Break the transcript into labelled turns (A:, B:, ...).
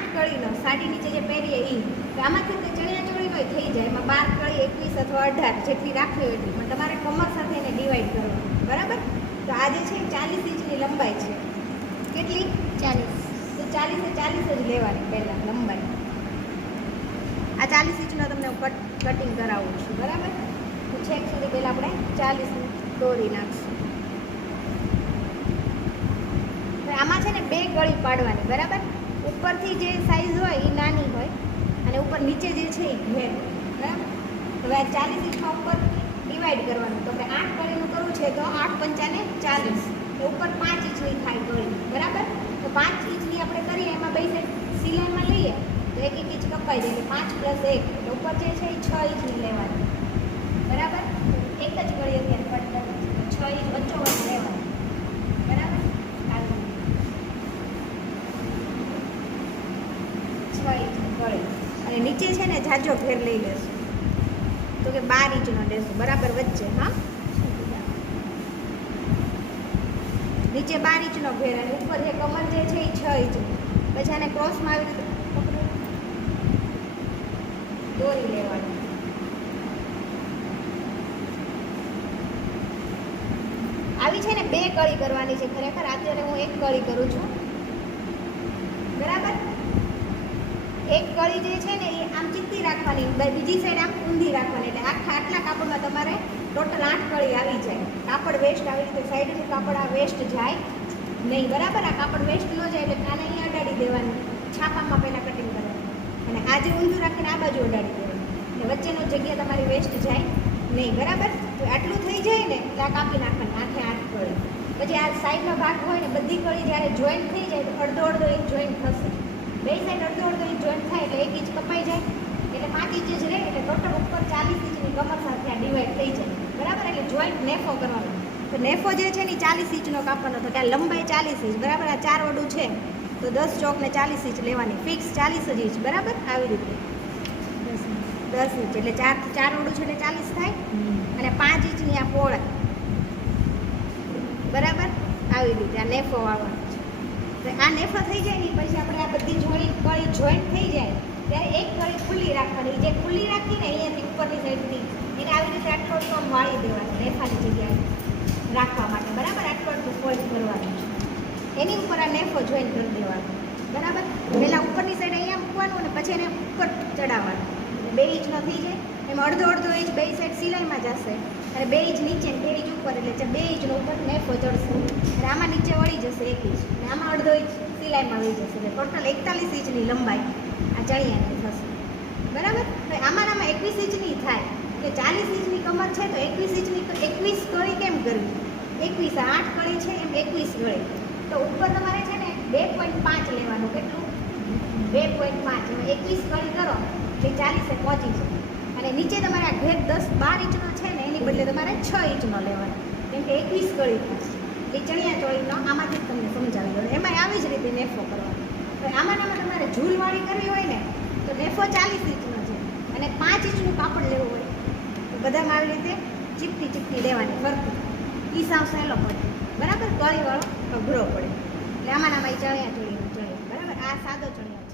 A: આઠ કળીનો સાડી નીચે જે પહેરીએ એ આમાંથી તે ચણિયા ચોળીનો થઈ જાય. એમાં બાર કળી એકવીસ અથવા અઢાર જેટલી રાખવી હોય એટલી. પણ તમારે કમર સાથે એને ડિવાઈડ કરવાનું. બરાબર? તો આજે છે ચાલીસ ઇંચની લંબાઈ છે. કેટલી?
B: ચાલીસ.
A: તો ચાલીસે ચાલીસ જ લેવાની પહેલાં લંબાઈ. આ ચાલીસ ઇંચનો તમને હું કટ કટિંગ કરાવું છું. બરાબર? તો છેક સુધી પહેલાં આપણે ચાલીસ દોરી નાખશું. આમાં છે ને બે ગળી પાડવાની. બરાબર? ઉપરથી જે સાઈઝ હોય એ નાની હોય અને ઉપર નીચે જે છે એ ઘેર બરાબર? હવે આ ચાલીસ ઇંચમાં ઉપર ડિવાઈડ કરવાનું. તો આપણે આઠ ગળીનું કરવું છે તો આઠ પંચાને ચાલીસ. તો ઉપર પાંચ ઇંચની થાય ગળી. બરાબર? તો પાંચ ઇંચની આપણે કરીએ, એમાં બે સાઈડ સિલાઈમાં લઈએ, તો એક એક ઇંચ કપાઈ જાય. પાંચ પ્લસ એક. એટલે ઉપર જે છે એ છ ઇંચની લેવાની. બરાબર? એક જ ગળી અત્યારે છ. ઇંચ વચ્ચો વચ્ચ લેવાની બરાબર આવી રીતે. છ ઇંચની ગળી અને નીચે છે ને જાજો ઘેર લઈ લેશું. તો કે બાર ઇંચનો લેશું બરાબર વચ્ચે, હા? નીચે બાર ઇંચનો ઘેર અને ઉપર જે કમર જે છે એ છ ઇંચની. પછી આને ક્રોસમાં આવી રીતે દોરી લેવાની. આવી છે ને બે કળી કરવાની છે. ખરેખર અત્યારે હું એક કળી કરું છું. બરાબર? એક કળી જે છે ને એ આમ ચીકતી રાખવાની બીજી સાઈડ આમ ઊંધી રાખવાની. એટલે આખા આટલા કાપડમાં તમારે ટોટલ આઠ કળી આવી જાય. કાપડ વેસ્ટ આવી રીતે સાઈડનું કાપડ આ વેસ્ટ જાય નહીં. બરાબર? આ કાપડ વેસ્ટ ન જાય એટલે આને અહીંયા અડાડી દેવાનું. છાપામાં પહેલાં કટિંગ કરવાનું અને આજે ઊંધું રાખીને આ બાજુ અડાડી દેવાનું. એટલે વચ્ચેનો જગ્યા તમારી વેસ્ટ જાય નહીં. બરાબર? તો આટલું થઈ જાય ને એટલે આ કાપી નાખવાની, આખે આઠ કળી. પછી આ સાઈડનો ભાગ હોય ને બધી કળી જ્યારે જોઈન્ટ થઈ જાય તો અડધો અડધો એક જોઈન્ટ થશે બે સાઈડ અડધો અડધો ઇંચ જોઈન્ટ થાય એટલે એક ઇંચ કપાઈ જાય એટલે પાંચ રહે એટલે ટોટલ ઉપર ચાલીસ ઇંચની કમર સાથે આ ડિવાઈડ થઈ જાય. બરાબર? એટલે જોઈન્ટ નેફો કરવાનો. તો નેફો જે છે ને ચાલીસ ઇંચનો કાપવાનો. તો કે લંબાઈ ચાલીસ ઇંચ બરાબર? આ ચાર વડું છે. તો દસ ચોકને ચાલીસ ઇંચ લેવાની. ફિક્સ ચાલીસ જ ઇંચ બરાબર? આવી રીતે. દસ ઇંચ એટલે ચાર ચાર વડું છે એટલે ચાલીસ થાય. અને પાંચ ઇંચની આ પહોળાઈ બરાબર? આવી રીતે આ નેફો વાળવાનો છે. તો આ નેફો થઈ જાય ને પછી આપણે આ બધી કળી જોઈન્ટ થઈ જાય. ત્યારે એક થળી ખુલ્લી રાખવાની. જે ખુલ્લી રાખીને અહીંયાથી ઉપરની સાઈડથી એને આવી રીતે આમ વાળી દેવાની નેફાની જગ્યાએ રાખવા માટે. બરાબર? આટલું ફોલ્ડ કરવાનું એની ઉપર આ નેફો જોઈન કરી દેવાનો. બરાબર? પહેલાં ઉપરની સાઈડ અહીંયા મૂકવાનું અને પછી એને ઉપર ચડાવવાનું. બે ઇંચનો થઈ જાય. એમાં અડધો અડધો ઇંચ બે સાઈડ સિલાઈમાં જશે. અને બે ઇંચ નીચે બે ઇંચ ઉપર. એટલે બે ઇંચનો ઉપર નેફો ચડશે. અને આમાં નીચે વળી જશે એક ઇંચ. અને આમાં અડધો ઇંચ સિલાઈમાં વળી જશે. એટલે ટોટલ એકતાલીસ ઇંચની લંબાઈ. આ ચણિયાની થશે. બરાબર? તો આમાં એકવીસ ઇંચની થાય. એટલે ચાલીસ ઇંચની કમર છે તો એકવીસ ઇંચની એકવીસ કળી કેમ કરવી? એકવીસ આઠ કળી છે એમ એકવીસ કળી તો ઉપર તમારે છે ને બે પોઈન્ટ પાંચ લેવાનું કેટલું? બે પોઈન્ટ પાંચ. એમાં એકવીસ કળી કરો. એટલે ચાલીસે પહોંચી જાય અને નીચે તમારે આ ઘેર દસ બાર ઇંચનો છે ને એની બદલે તમારે છ ઇંચનો લેવાનો. કેમ કે એકવીસ કળી થશે એ ચણિયા ચોળીનો આમાંથી તમને સમજાવી દો એમાં આવી જ રીતે નેફો કરવાનો. તો આમાં આમાં તમારે ઝૂલવાળી કરવી હોય ને, તો લેફો ચાલીસ ઇંચનો છે. અને પાંચ ઇંચનું કાપડ લેવું હોય, તો બધામાં આવી રીતે ચીપટી ચીપટી લેવાની, ફરતું. ઈ સાવ સહેલો પડે. બરાબર? કળીવાળો અઘરો પડે. એટલે આમાં આમાં એ ચણિયા ચોળીનો ચણિયો બરાબર? આ સાદો ચણિયો